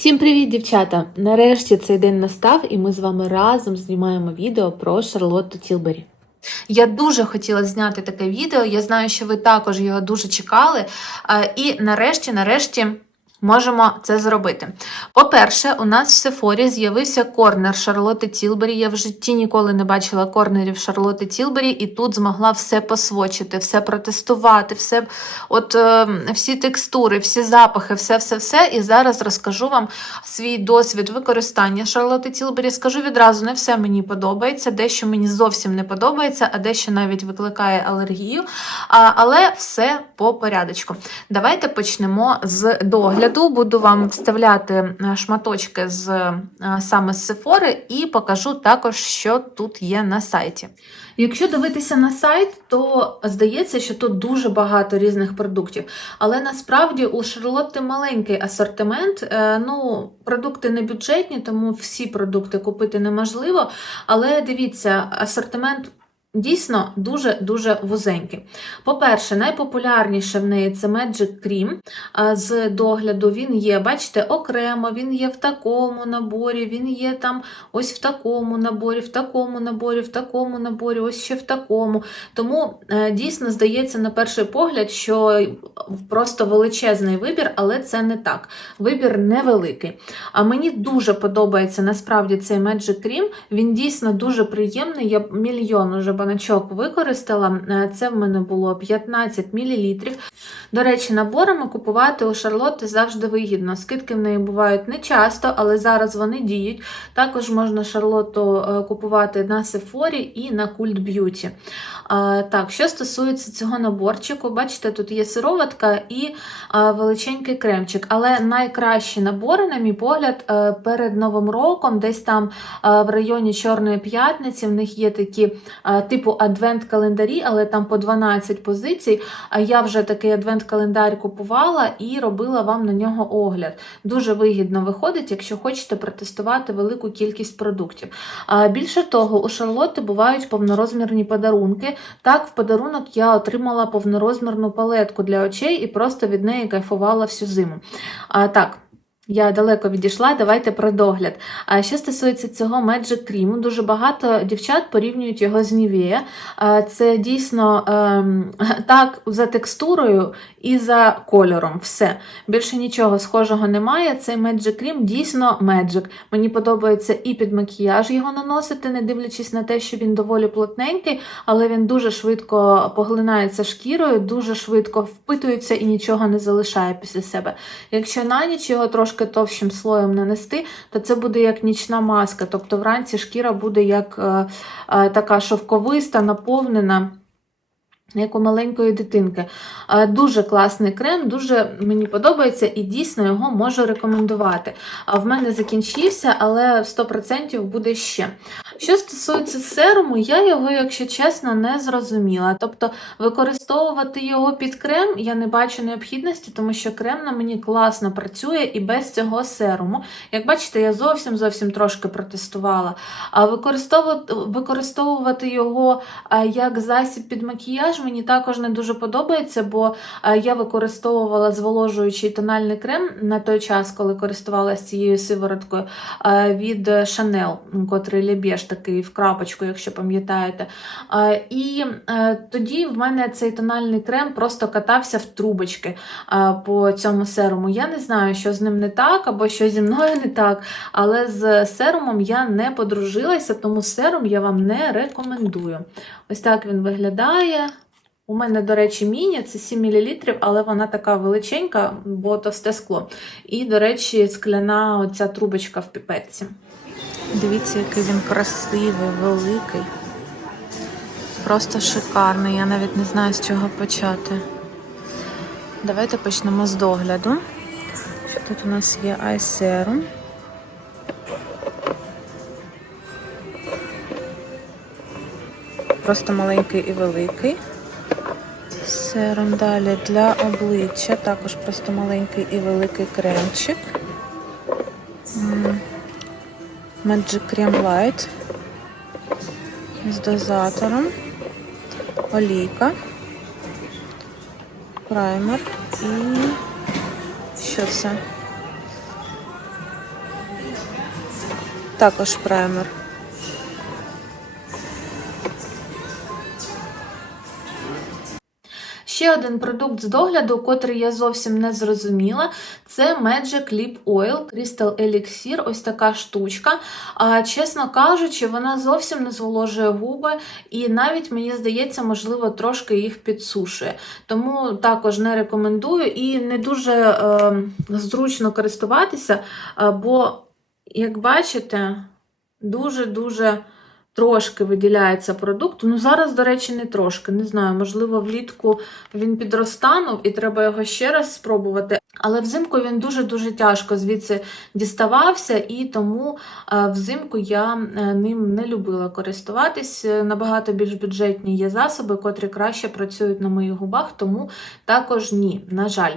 Всім привіт, дівчата! Нарешті цей день настав, і ми з вами разом знімаємо відео про Шарлотту Тілбері. Я дуже хотіла зняти таке відео. Я знаю, що ви також його дуже чекали. І нарешті, нарешті. Можемо це зробити. По-перше, у нас в Сефорі з'явився корнер Шарлотти Тілбері. Я в житті ніколи не бачила корнерів Шарлотти Тілбері, і тут змогла все посвочити, все протестувати, все, от е, всі текстури, всі запахи, все-все-все. І зараз розкажу вам свій досвід використання Шарлотти Тілбері. Скажу відразу, не все мені подобається, дещо мені зовсім не подобається, а дещо навіть викликає алергію. А, але все по порядочку. Давайте почнемо з догляду. Буду вам вставляти е, шматочки з е, саме з Сефори і покажу також, що тут є на сайті. Якщо дивитися на сайт, то здається, що тут дуже багато різних продуктів. Але насправді у Шарлотти маленький асортимент. Е, Ну, продукти не бюджетні, тому всі продукти купити неможливо. Але дивіться, асортимент. Дійсно дуже-дуже вузенький. По-перше, найпопулярніше в неї це Magic Cream з догляду. Він є, бачите, окремо, він є в такому наборі, він є там ось в такому наборі, в такому наборі, в такому наборі, ось ще в такому. Тому е, дійсно здається на перший погляд, що просто величезний вибір, але це не так. Вибір невеликий. А мені дуже подобається насправді цей Magic Cream. Він дійсно дуже приємний. Я мільйон уже баночок використала. Е, Це в мене було 15 мл. До речі, наборами купувати у Шарлотти завжди вигідно. Скидки в неї бувають не часто, але зараз вони діють. Також можна Шарлотту е, купувати на Сефорі і на Cult Beauty. Е, Так, що стосується цього наборчику, бачите, тут є сироватка і величенький кремчик. Але найкращі набори, на мій погляд, перед Новим роком, десь там в районі Чорної п'ятниці, в них є такі типу адвент-календарі, але там по 12 позицій. А я вже такий адвент-календар купувала і робила вам на нього огляд. Дуже вигідно виходить, якщо хочете протестувати велику кількість продуктів. А більше того, у Шарлотти бувають повнорозмірні подарунки. Так, в подарунок я отримала повнорозмірну палетку для очей і просто від неї кайфувала всю зиму. А, так. Я далеко відійшла, давайте про догляд. А що стосується цього Magic Cream, дуже багато дівчат порівнюють його з Nivea. Це дійсно ем, так за текстурою і за кольором. Все. Більше нічого схожого немає. Цей Magic Cream дійсно Magic. Мені подобається і під макіяж його наносити, не дивлячись на те, що він доволі плотненький, але він дуже швидко поглинається шкірою, дуже швидко впитується і нічого не залишає після себе. Якщо на ніч його трошки товщим слоєм нанести, то це буде як нічна маска. Тобто вранці шкіра буде як е, е, така шовковиста, наповнена. Як у маленької дитинки. Дуже класний крем, дуже мені подобається і дійсно його можу рекомендувати. В мене закінчився, але 100% буде ще. Що стосується серуму, я його, якщо чесно, не зрозуміла. Тобто використовувати його під крем я не бачу необхідності, тому що крем на мені класно працює і без цього серуму. Як бачите, я зовсім зовсім трошки протестувала. А використовувати його як засіб під макіяж мені також не дуже подобається, бо я використовувала зволожуючий тональний крем на той час, коли користувалася цією сивороткою від Chanel, котрий Лебєш такий в крапочку, якщо пам'ятаєте. І е, тоді в мене цей тональний крем просто катався в трубочки по цьому серуму. Я не знаю, що з ним не так, або що зі мною не так, але з серумом я не подружилася, тому серум я вам не рекомендую. Ось так він виглядає. У мене, до речі, міні, це 7 мл, але вона така величенька, бо товсте скло. І, до речі, скляна оця трубочка в піпетці. Дивіться, який він красивий, великий. Просто шикарний. Я навіть не знаю, з чого почати. Давайте почнемо з догляду. Тут у нас є айсерум. Просто маленький і великий. Серум далі для обличчя. Також просто маленький і великий кремчик. Magic Cream Light з дозатором, олійка, праймер і що це? також праймер. Ще один продукт з догляду, котрий я зовсім не зрозуміла, це Magic Lip Oil Crystal Elixir, ось така штучка. А, чесно кажучи, вона зовсім не зволожує губи, і навіть мені здається, можливо, трошки їх підсушує. Тому також не рекомендую і не дуже е, зручно користуватися, бо, як бачите, дуже-дуже. Трошки виділяється продукт. Ну, зараз, до речі, не трошки. Не знаю, можливо, влітку він підростанув і треба його ще раз спробувати. Але взимку він дуже-дуже тяжко звідси діставався, і тому е, взимку я е, ним не любила користуватись. Е, Набагато більш бюджетні є засоби, котрі краще працюють на моїх губах, тому також ні, на жаль.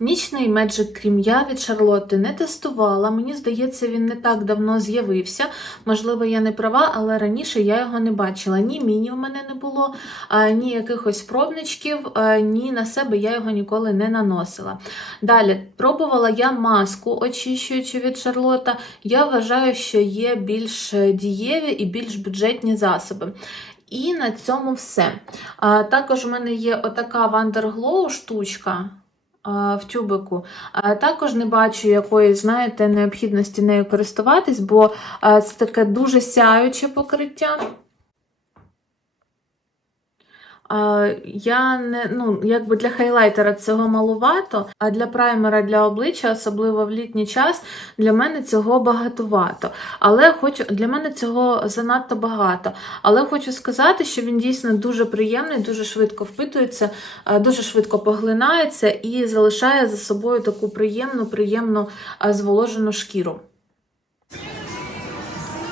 Нічний Magic Cream я від Шарлотти не тестувала. Мені здається, він не так давно з'явився. Можливо, я не права, але раніше я його не бачила. Ні міні в мене не було, ні якихось пробничків, ні на себе я його ніколи не наносила. Далі пробувала я маску очищуючу від Шарлотта. Я вважаю, що є більш дієві і більш бюджетні засоби. І на цьому все. Також в мене є отака Wonderglow штучка а, в тюбику. Також не бачу якоїсь, знаєте, необхідності нею користуватись, бо це таке дуже сяюче покриття. А, Я не, ну, якби для хайлайтера цього малувато, а для праймера для обличчя, особливо в літній час, для мене цього багатувато. Але хочу, для мене цього занадто багато. Але хочу сказати, що він дійсно дуже приємний, дуже швидко впитується, дуже швидко поглинається і залишає за собою таку приємну, приємну зволожену шкіру.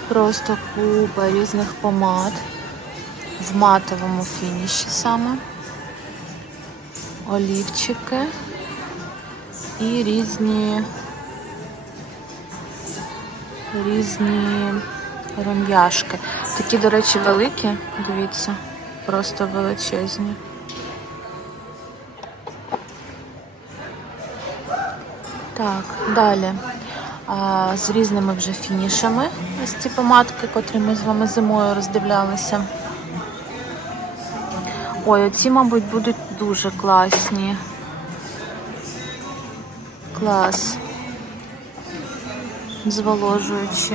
Просто купа різних помад в матовому фініші саме. Олівчики і різні різні ром'яшки. Такі, до речі, великі, дивіться, просто величезні. Так, далі. А, з різними вже фінішами. Ось ці помадки, котрі ми з вами зимою роздивлялися. Ой, оці, мабуть, будуть дуже класні. Клас. Зволожуючі.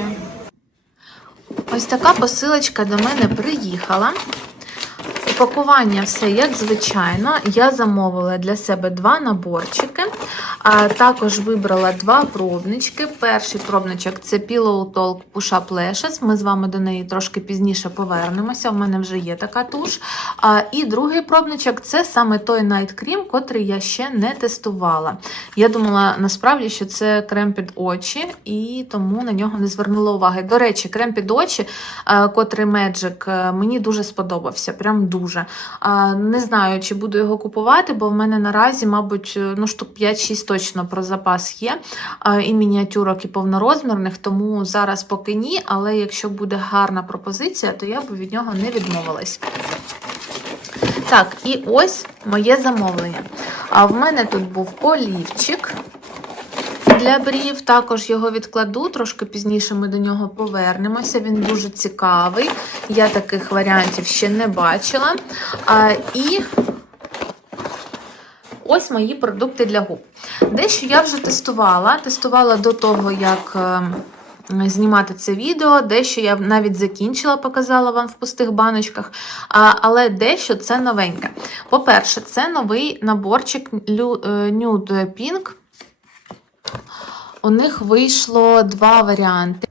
Ось така посилочка до мене приїхала. Упакування все як звичайно. Я замовила для себе два наборчики. А також вибрала два пробнички. Перший пробничок це Pillow Talk Push-Up Lashes. Ми з вами до неї трошки пізніше повернемося. У мене вже є така туш. А, і другий пробничок це саме той Night Cream, котрий я ще не тестувала. Я думала насправді, що це крем під очі, і тому на нього не звернула уваги. До речі, крем під очі, е, котрий Magic, е, мені дуже сподобався. Прям дуже. Не знаю, чи буду його купувати, бо в мене наразі, мабуть, ну, штук 5-6 точно про запас є. І мініатюрок, і повнорозмірних, тому зараз поки ні, але якщо буде гарна пропозиція, то я б від нього не відмовилась. Так, і ось моє замовлення. А в мене тут був олівчик для брів. Також його відкладу, трошки пізніше ми до нього повернемося. Він дуже цікавий. Я таких варіантів ще не бачила. А, і ось мої продукти для губ. Дещо я вже тестувала. Тестувала до того, як. е, Знімати це відео, дещо я навіть закінчила, показала вам в пустих баночках, але дещо це новеньке. По-перше, це новий наборчик е, Nude Pink у них вийшло два варіанти.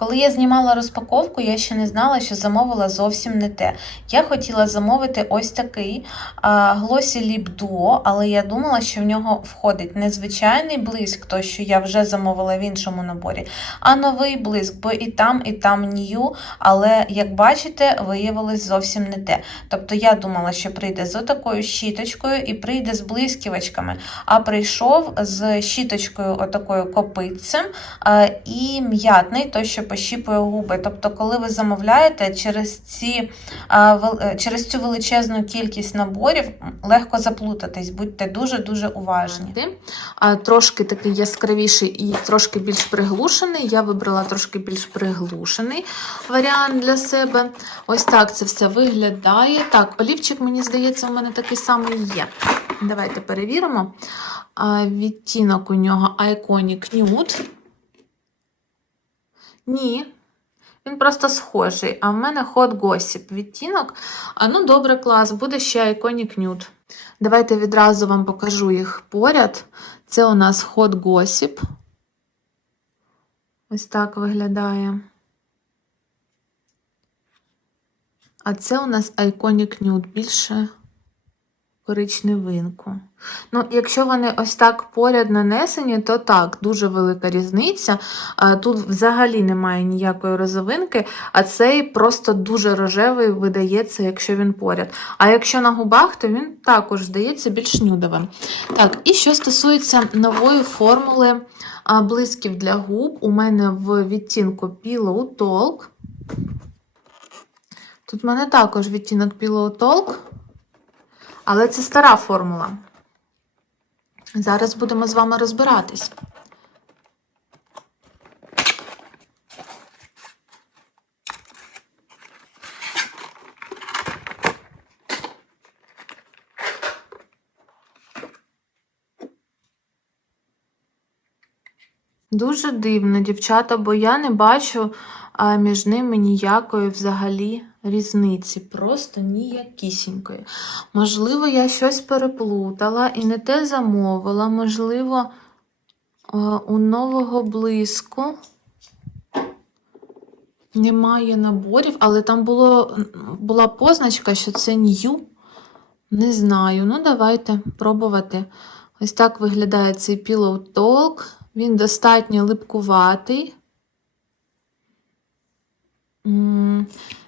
Коли я знімала розпаковку, я ще не знала, що замовила зовсім не те. Я хотіла замовити ось такий Glossy Lip Duo, але я думала, що в нього входить не звичайний блиск, той, що я вже замовила в іншому наборі, а новий блиск, бо і там, і там нью, але, як бачите, виявилось зовсім не те. Тобто я думала, що прийде з отакою щіточкою і прийде з блисківочками, а прийшов з щіточкою отакою копитцем і м'ятний, той, що пощіпує губи. Тобто, коли ви замовляєте через, ці, е, через цю величезну кількість наборів, легко заплутатись, будьте дуже-дуже уважні. Трошки такий яскравіший і трошки більш приглушений. Я вибрала трошки більш приглушений варіант для себе. Ось так це все виглядає. Так, олівчик, мені здається, у мене такий самий є. Давайте перевіримо. Відтінок у нього Iconic Nude. Ні. Він просто схожий. А в мене Hot Gossip відтінок. А ну добре, клас, буде ще Iconic Nude. Давайте відразу вам покажу їх поряд. Це у нас Hot Gossip. Ось так виглядає. А це у нас Iconic Nude, більше коричневинку. Ну, якщо вони ось так поряд нанесені, то так, дуже велика різниця. Тут взагалі немає ніякої розовинки, а цей просто дуже рожевий видається, якщо він поряд. А якщо на губах, то він також здається більш нюдовим. Так, і що стосується нової формули блисків для губ, у мене в відтінку Pillow Talk. Тут в мене також відтінок Pillow Talk, але це стара формула. Зараз будемо з вами розбиратись. Дуже дивно, дівчата, бо я не бачу між ними ніякої взагалі різниці. Просто ніякісінької. Можливо, я щось переплутала і не те замовила. Можливо, у нового блиску немає наборів, але там було, була позначка, що це new. Не знаю. Ну, давайте пробувати. Ось так виглядає цей Pillow Talk. Він достатньо липкуватий.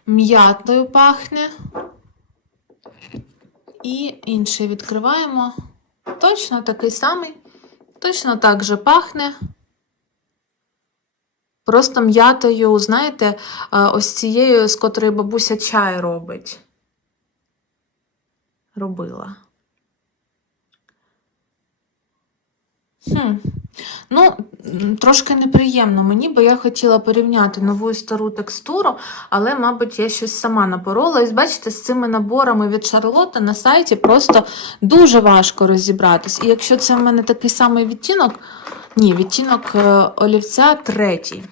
М'ятою пахне. І інший відкриваємо. Точно такий самий. Точно так же пахне. Просто м'ятою, знаєте, е, ось цією, з котрої бабуся чай робить. Робила. Хм. Ну, трошки неприємно мені, бо я хотіла порівняти нову і стару текстуру, але, мабуть, я щось сама напорола. І бачите, з цими наборами від Шарлотти на сайті просто дуже важко розібратись. І якщо це в мене такий самий відтінок, ні, відтінок е, олівця третій.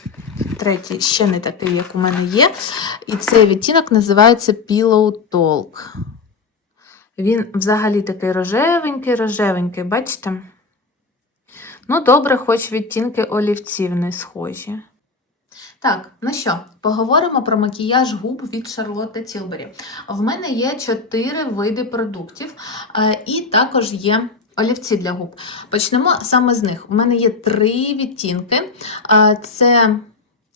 Третій, ще не такий, як у мене є. І цей відтінок називається Pillow Talk. Він взагалі такий рожевенький, рожевенький, бачите? Ну, добре, хоч відтінки олівців не схожі. Так, ну що, поговоримо про макіяж губ від Charlotte Tilbury. В мене є чотири види продуктів, е, і також є олівці для губ. Почнемо саме з них. У мене є три відтінки. Е, Це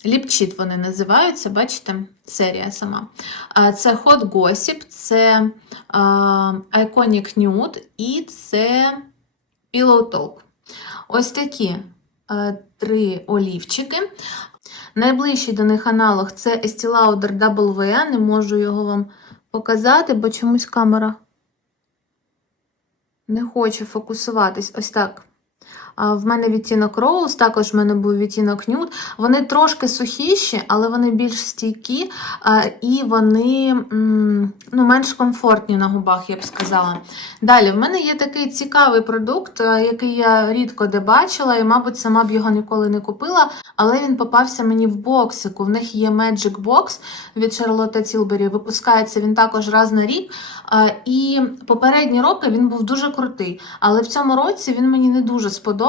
ліпчіт вони називаються, бачите, серія сама. Е, Це Hot Gossip, це Iconic Nude і це Pillow Talk. Ось такі е, три олівчики. Найближчий до них аналог це Estee Lauder W. Не можу його вам показати, бо чомусь камера не хоче фокусуватись. Ось так. В мене відтінок Rose, також в мене був відтінок Nude. Вони трошки сухіші, але вони більш стійкі і вони ну, менш комфортні на губах, я б сказала. Далі, в мене є такий цікавий продукт, який я рідко де бачила, і, мабуть, сама б його ніколи не купила, але він попався мені в боксику. В них є Magic Box від Charlotte Tilbury. Випускається він також раз на рік. І попередні роки він був дуже крутий. Але в цьому році він мені не дуже сподобався.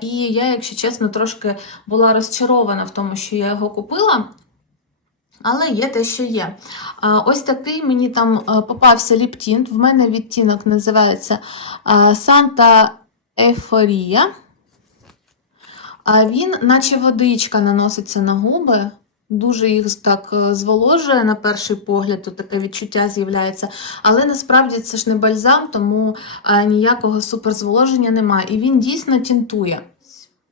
І я, якщо чесно, трошки була розчарована в тому, що я його купила. Але є те, що є. Ось такий мені там е, попався ліптінт. В мене відтінок називається Санта Ефорія. Він, наче водичка, наноситься на губи. Дуже їх так е, зволожує на перший погляд, то таке відчуття з'являється. Але насправді це ж не бальзам, тому е, ніякого суперзволоження немає. І він дійсно тінтує.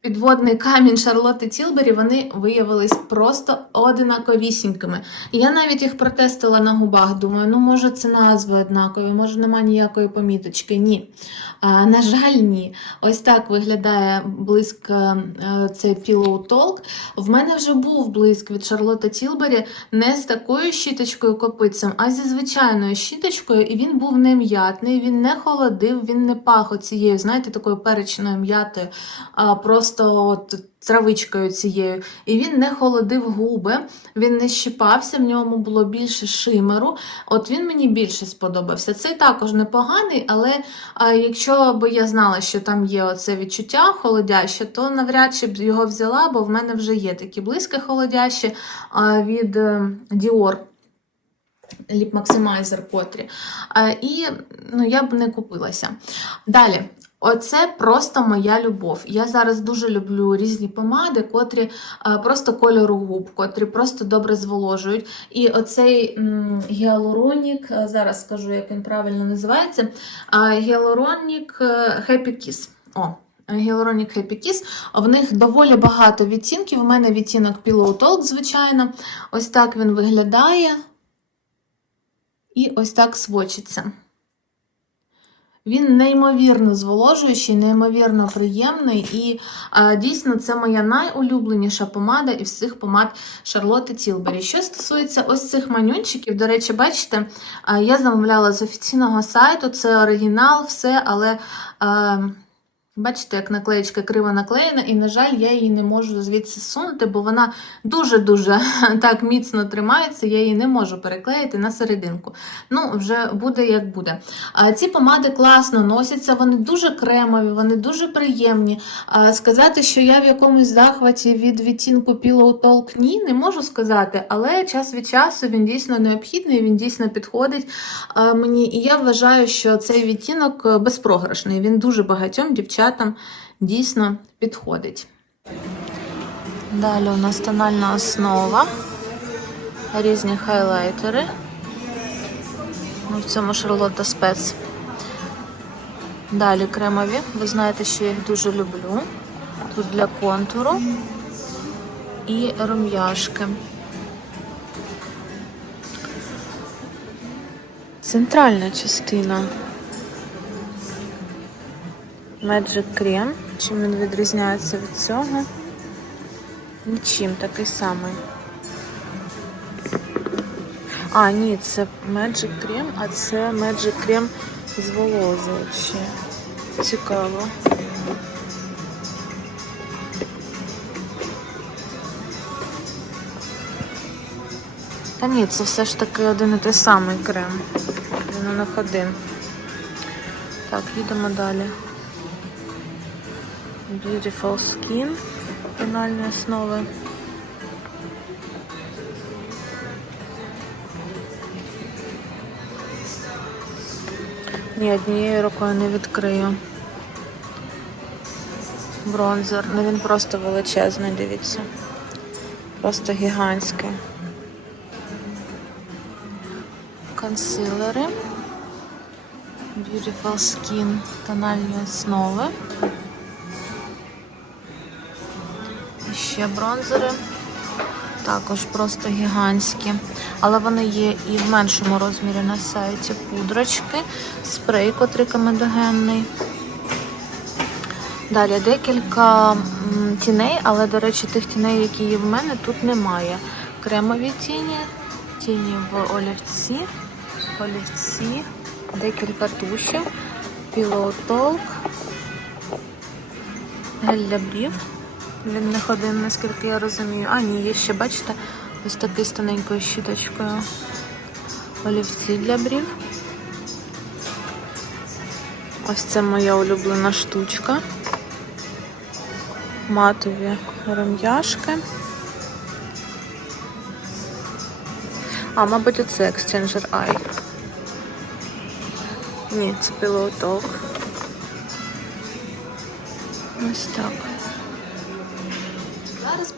Підводний камінь Шарлотти Тілбері, вони виявились просто одинаковісінькими. Я навіть їх протестила на губах. Думаю, ну може це назви однакові, може немає ніякої поміточки. Ні. А, на жаль, ні. Ось так виглядає блиск е, цей Pillow Talk. В мене вже був блиск від Шарлотти Тілбері не з такою щіточкою копицем, а зі звичайною щіточкою, і він був не м'ятний, він не холодив, він не пах оцією, знаєте, такою перечною м'ятою, а просто от травичкою цією. І він не холодив губи, він не щипався, в ньому було більше шимеру. От він мені більше сподобався. Цей також непоганий, але а, якщо б я знала, що там є оце відчуття холодяще, то навряд чи б його взяла, бо в мене вже є такі близькі холодящі а, від е, Dior. Ліп Максимайзер котрі. І ну, я б не купилася. Далі. Оце просто моя любов. Я зараз дуже люблю різні помади, котрі а, просто кольору губ, котрі просто добре зволожують. І оцей гіалуронік, зараз скажу, як він правильно називається. А, гіалуронік е, Happy Kiss. О, Гіалуронік Happy Kiss. В них доволі багато відтінків. У мене відтінок Pillow Talk, звичайно. Ось так він виглядає. І ось так свочиться. Він неймовірно зволожуючий, неймовірно приємний, і а, дійсно це моя найулюбленіша помада із всіх помад Шарлотти Тілбері. Що стосується ось цих манюнчиків, до речі, бачите, а, я замовляла з офіційного сайту, це оригінал, все, але. А, Бачите, як наклеєчка криво наклеєна, і, на жаль, я її не можу звідси сунути, бо вона дуже-дуже так міцно тримається, я її не можу переклеїти на серединку. Ну, вже буде як буде. А ці помади класно носяться, вони дуже кремові, вони дуже приємні. А сказати, що я в якомусь захваті від відтінку Pillow Talk ні, не можу сказати, але час від часу він дійсно необхідний, він дійсно підходить мені. І я вважаю, що цей відтінок е, безпрограшний. Він дуже багатьом дівчатам дійсно підходить. Далі у нас тональна основа, різні хайлайтери. Ну, в цьому Шарлотта Спец. Далі кремові. Ви знаєте, що я їх дуже люблю. Тут для контуру і рум'яшки. Центральна частина. Magic Cream. Чим він відрізняється від цього? Нічим такий самий. А, ні, це Magic Cream, а це Magic Cream зволожуючий. Цікаво. Та ні, це все ж таки один і той самий крем. Він у них один. Так, їдемо далі. Beautiful Skin тональні основи. Ні, однією рукою не відкрию. Бронзер. Ну він просто величезний, дивіться. Просто гігантський. Консилери. Beautiful Skin тональні основи. Ще бронзери. Також просто гігантські. Але вони є і в меншому розмірі на сайті пудрочки, спрей, котрий комедогенний. Далі декілька тіней, але, до речі, тих тіней, які є в мене, тут немає. Кремові тіні, тіні в олівці, олівці, декілька тушів, Pillow Talk, гель для брів. Він не один, наскільки я розумію. А, ні, є ще, бачите, ось такий з тоненькою щіточкою. Олівці для брів. Ось це моя улюблена штучка. Матові рум'яшки. А, мабуть, оце Exchanger Eye. Ні, це Talk. Ось так.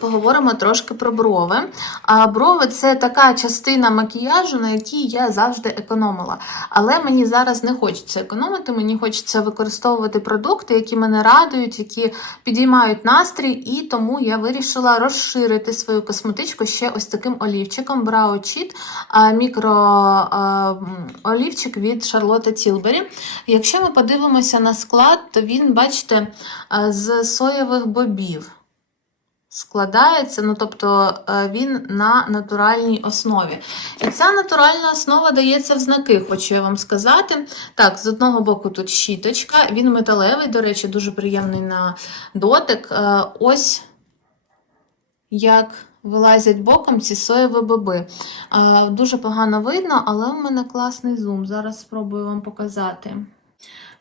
Поговоримо трошки про брови. А брови це така частина макіяжу, на якій я завжди економила. Але мені зараз не хочеться економити, мені хочеться використовувати продукти, які мене радують, які підіймають настрій, і тому я вирішила розширити свою косметичку ще ось таким олівчиком Brow Cheat а, мікро олівчик від Charlotte Tilbury. Якщо ми подивимося на склад, то він, бачите, з соєвих бобів складається, ну тобто е, він на натуральній основі. І ця натуральна основа дається в знаки, хочу я вам сказати. Так, з одного боку тут щіточка, він металевий, до речі, дуже приємний на дотик. Е, Ось як вилазять боком ці соєві боби. Е, Дуже погано видно, але в мене класний зум. Зараз спробую вам показати.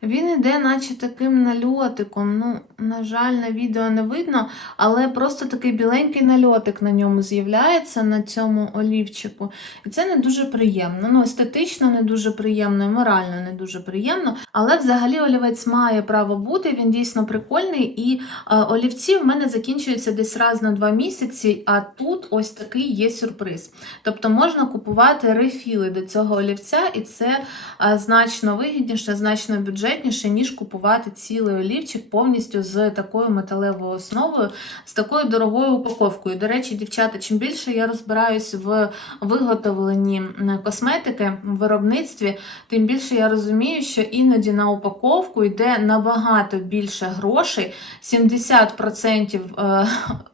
Він іде, наче таким нальотиком. Ну, на жаль, на відео не видно, але просто такий біленький нальотик на ньому з'являється на цьому олівчику. І це не дуже приємно. Ну, естетично не дуже приємно, і морально не дуже приємно. Але взагалі олівець має право бути, він дійсно прикольний. І е, олівці в мене закінчуються десь раз на два місяці, а тут ось такий є сюрприз. Тобто можна купувати рефіли до цього олівця, і це е, значно вигідніше, значно бюджетніше, ніж купувати цілий олівчик повністю з такою металевою основою, з такою дорогою упаковкою. До речі, дівчата, чим більше я розбираюсь в виготовленні косметики в виробництві, тим більше я розумію, що іноді на упаковку йде набагато більше грошей. 70% е,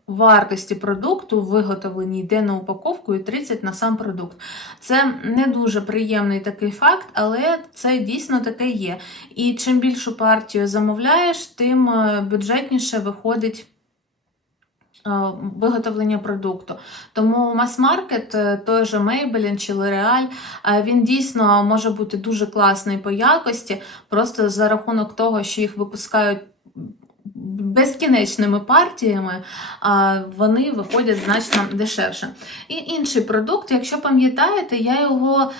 вартості продукту в виготовленні йде на упаковку і 30% на сам продукт. Це не дуже приємний такий факт, але це дійсно таке є. І чим більшу партію замовляєш, тим е, бюджетніше виходить. е, Виготовлення продукту. Тому мас-маркет, е, той же Maybelline чи L'Oreal, він дійсно може бути дуже класний по якості, просто за рахунок того, що їх випускають безкінечними партіями, вони виходять значно дешевше. І інший продукт, якщо пам'ятаєте, я його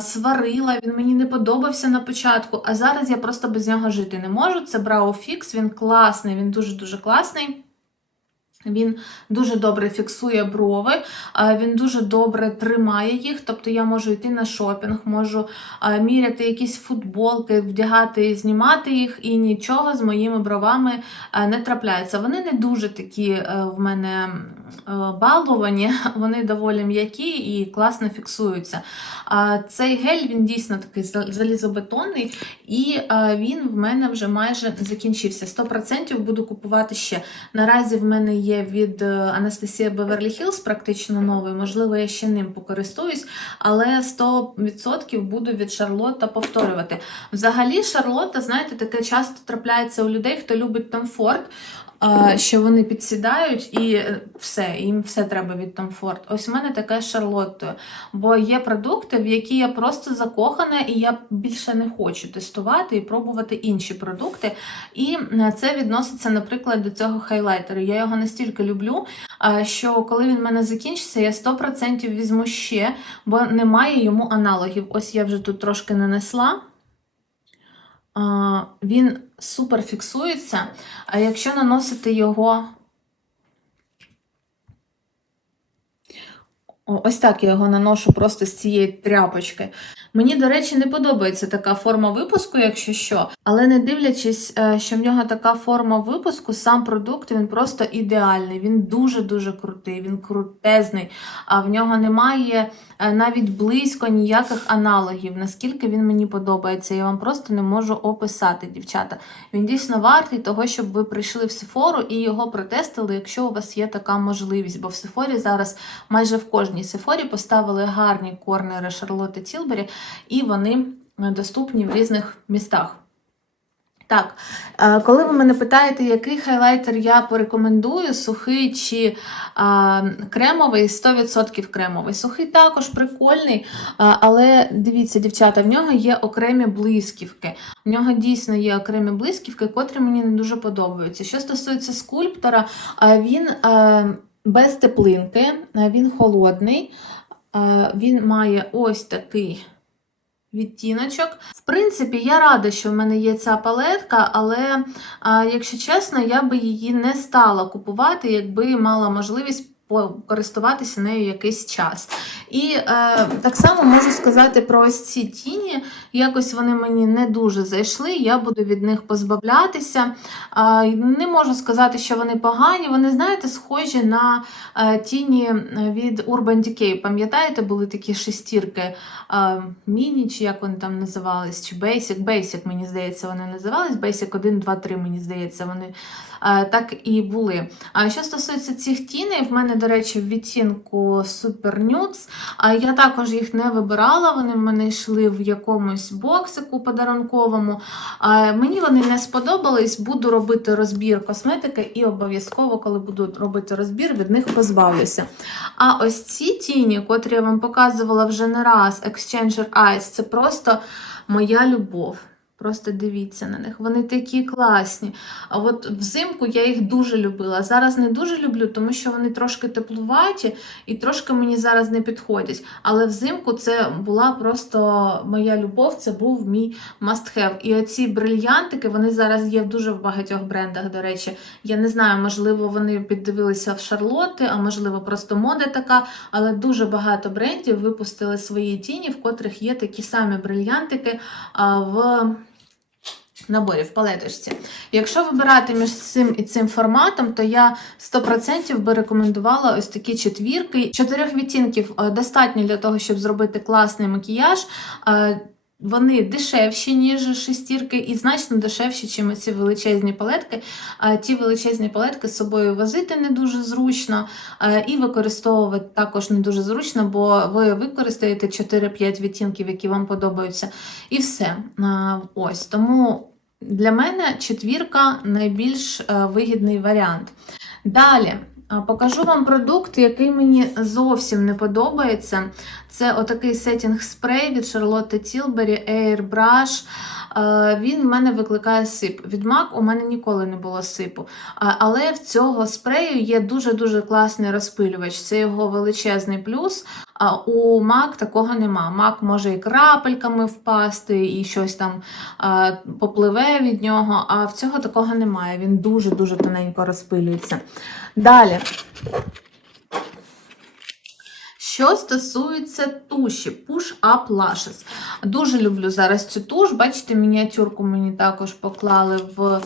сварила, він мені не подобався на початку, а зараз я просто без нього жити не можу. Це Brow Fix, він класний, він дуже-дуже класний. Він дуже добре фіксує брови, він дуже добре тримає їх. Тобто я можу йти на шопінг, можу міряти якісь футболки, вдягати і знімати їх, і нічого з моїми бровами не трапляється. Вони не дуже такі е, в мене е, баловані, вони доволі м'які і класно фіксуються. Цей гель він дійсно такий залізобетонний, і він в мене вже майже закінчився. 100% буду купувати ще. Наразі в мене є від Анастасії Анастасія Беверлі Хілс, практично новий. Можливо, я ще ним покористуюсь, але 100% буду від Шарлотта повторювати. Взагалі, Шарлотта, знаєте, таке часто трапляється у людей, хто любить а, що вони підсідають і е, все, їм все треба від Tom. Ось у мене таке з Шарлоттою. Бо є продукти, в які я просто закохана, і я більше не хочу тестувати і пробувати інші продукти. І е, це відноситься, наприклад, до цього хайлайтеру. Я його настільки люблю, що коли він в мене закінчиться, я 100% візьму ще, бо немає йому аналогів. Ось я вже тут трошки нанесла. Він супер фіксується. А якщо наносити його. Ось так я його наношу просто з цієї тряпочки. Мені, до речі, не подобається така форма випуску, якщо що. Але не дивлячись, е, що в нього така форма випуску, сам продукт він просто ідеальний. Він дуже-дуже крутий, він крутезний. А в нього немає е, навіть близько ніяких аналогів. Наскільки він мені подобається, я вам просто не можу описати, дівчата. Він дійсно вартий того, щоб ви прийшли в Сефору і його протестили, якщо у вас є така можливість. Бо в Сефорі зараз майже в кожній Сефорі поставили гарні корнери Шарлотти Тілбері, і вони е, доступні в різних містах. Так, е, коли ви мене питаєте, який хайлайтер я порекомендую, сухий чи а, кремовий, 100% кремовий. Сухий також прикольний, але дивіться, дівчата, в нього є окремі блисківки. В нього дійсно є окремі блисківки, котрі мені не дуже подобаються. Що стосується скульптора, він без теплинки, він холодний, він має ось такий відтіночок. В принципі, я рада, що в мене є ця палетка, але, якщо чесно, я би її не стала купувати, якби мала можливість користуватися нею якийсь час. І е, так само можу сказати про ось ці тіні. Якось вони мені не дуже зайшли, я буду від них позбавлятися. Е, не можу сказати, що вони погані. Вони, знаєте, схожі на е, тіні від Urban Decay. Пам'ятаєте, були такі шестірки е, міні, чи як вони там називались, чи Basic. Basic, мені здається, вони називались. Basic 1, 2, 3, мені здається, вони е, так і були. А що стосується цих тіней, в мене, до речі, в відтінку Super Nudes. Я також їх не вибирала, вони в мене йшли в якомусь боксику подарунковому. Мені вони не сподобались. Буду робити розбір косметики і обов'язково, коли буду робити розбір, від них позбавлюся. А ось ці тіні, котрі я вам показувала вже не раз, Exchanger Eyes, це просто моя любов. Просто дивіться на них. Вони такі класні. А от взимку я їх дуже любила. Зараз не дуже люблю, тому що вони трошки теплуваті і трошки мені зараз не підходять. Але взимку це була просто моя любов, це був мій must-have. І оці брильянтики, вони зараз є в дуже в багатьох брендах, до речі. Я не знаю, можливо, вони піддивилися в Шарлотти, а можливо, просто мода така. Але дуже багато брендів випустили свої тіні, в котрих є такі самі брильянтики в наборі в палеточці. Якщо вибирати між цим і цим форматом, то я 100% би рекомендувала ось такі четвірки. Чотирьох відтінків е, достатньо для того, щоб зробити класний макіяж. Е, Вони дешевші, ніж шестірки, і значно дешевші, ніж ці величезні палетки. Е, Ті величезні палетки з собою возити не дуже зручно, і використовувати також не дуже зручно, бо ви використаєте 4-5 відтінків, які вам подобаються, і все. Ось тому. Для мене четвірка найбільш е, вигідний варіант. Далі покажу вам продукт, який мені зовсім не подобається. Це отакий сетінг спрей від Charlotte Tilbury Airbrush. Е, Він в мене викликає сип. Від MAC у мене ніколи не було сипу. Але в цього спрею є дуже-дуже класний розпилювач. Це його величезний плюс. А у MAC такого нема. MAC може і крапельками впасти, і щось там а, попливе від нього, а в цього такого немає. Він дуже-дуже тоненько розпилюється. Далі. Що стосується туші, Push Up Lashes. Дуже люблю зараз цю туш. Бачите, мініатюрку мені також поклали в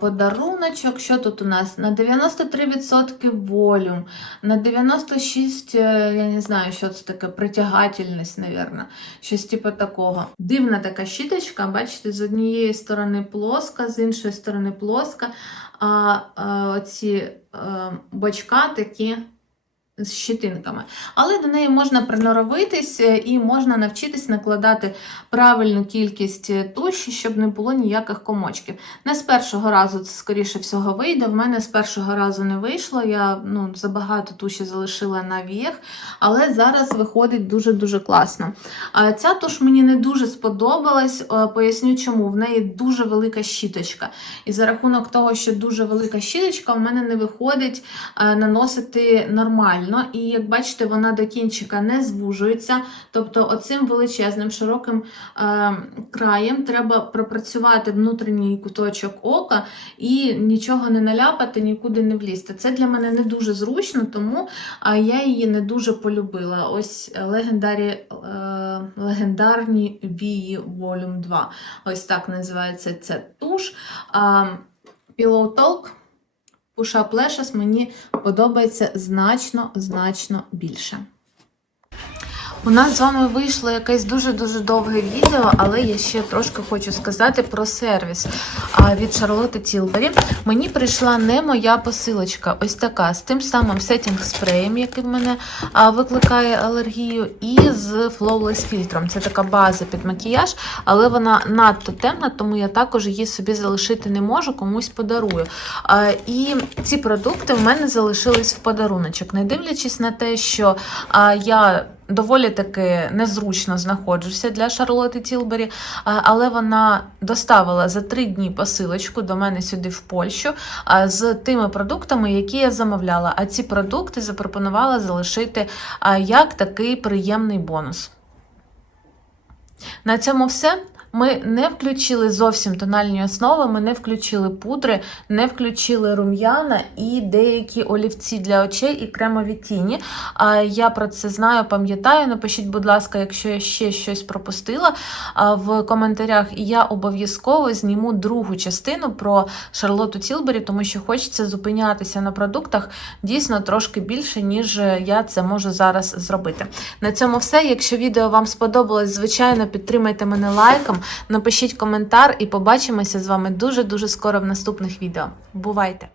подаруночок. Що тут у нас? На 93% волюм, на 96, е, я не знаю, що це таке, притягательність, напевно. Щось типу такого. Дивна така щіточка, бачите, з однієї сторони плоска, з іншої сторони плоска, а, а оці а, бочка такі з щитинками. Але до неї можна приноровитись е, і можна навчитись накладати правильну кількість е, туші, щоб не було ніяких комочків. Не з першого разу це, скоріше всього, вийде. В мене з першого разу не вийшло. Я ну, забагато туші залишила на віях, але зараз виходить дуже-дуже класно. Ця туш мені не дуже сподобалась. Е, Поясню, чому. В неї дуже велика щіточка. І за рахунок того, що дуже велика щіточка, в мене не виходить наносити нормально. І як бачите, вона до кінчика не звужується. Тобто, оцим величезним широким е, краєм треба пропрацювати внутрішній куточок ока і нічого не наляпати, нікуди не влізти. Це для мене не дуже зручно, тому е, я її не дуже полюбила. Ось легендарі, е, легендарні вії Volume 2. Ось так називається ця туш. А, Pillow Talk Push-Up Lashes мені подобається значно-значно більше. У нас з вами вийшло якесь дуже-дуже довге відео, але я ще трошки хочу сказати про сервіс від Charlotte Tilbury. Мені прийшла не моя посилочка, ось така, з тим самим сетінг спреєм, який в мене викликає алергію, і з Flawless фільтром. Це така база під макіяж, але вона надто темна, тому я також її собі залишити не можу, комусь подарую. І ці продукти в мене залишились в подаруночок, не дивлячись на те, що я доволі таки незручно знаходжуся для Шарлоти Тілбері, але вона доставила за три дні посилочку до мене сюди в Польщу з тими продуктами, які я замовляла. А ці продукти запропонувала залишити як такий приємний бонус. На цьому все. Ми не включили зовсім тональні основи, ми не включили пудри, не включили рум'яна і деякі олівці для очей і кремові тіні. Я про це знаю, пам'ятаю. Напишіть, будь ласка, якщо я ще щось пропустила в коментарях. І я обов'язково зніму другу частину про Шарлоту Тілбері, тому що хочеться зупинятися на продуктах дійсно трошки більше, ніж я це можу зараз зробити. На цьому все. Якщо відео вам сподобалось, звичайно, підтримайте мене лайком, напишіть коментар і побачимося з вами дуже-дуже скоро в наступних відео. Бувайте!